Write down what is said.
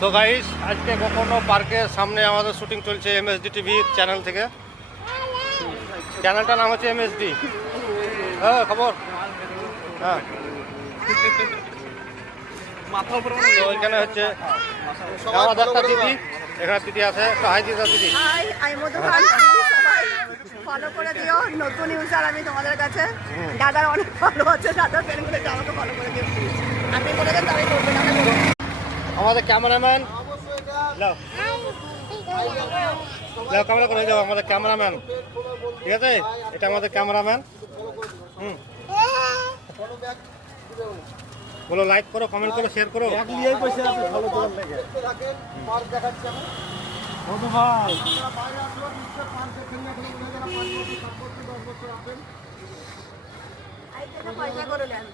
তো গাইস, আজকে কখনো পার্কের সামনে আমাদের শুটিং চলছে এমএসডি টিভি চ্যানেল থেকে। চ্যানেলটার নাম হচ্ছে এমএসডি। হ্যাঁ, খবর। হ্যাঁ, তো এখানে হচ্ছে আমাদের একটা দিদি, এখানে দিদি আছে, একটা হাই দিদা দিদি। হাই, আমি মধুবান। সবাই ফলো করে দিও, নতুন ইউজার আমি তোমাদের কাছে। দাদার অনেক ফলো আছে, দাদার ফ্রেন্ডগুলো আমাকে ফলো করে দিও প্লিজ। আপনি বলে দেন তাই করবেন, আমি করবো। আমাদের ক্যামেরাম্যান, লাও লাও ক্যামেরা করে যাও, আমাদের ক্যামেরাম্যান, ঠিক আছে? এটা আমাদের ক্যামেরাম্যান। বলো, লাইক করো, কমেন্ট করো, শেয়ার করো। পয়সা করে নেন।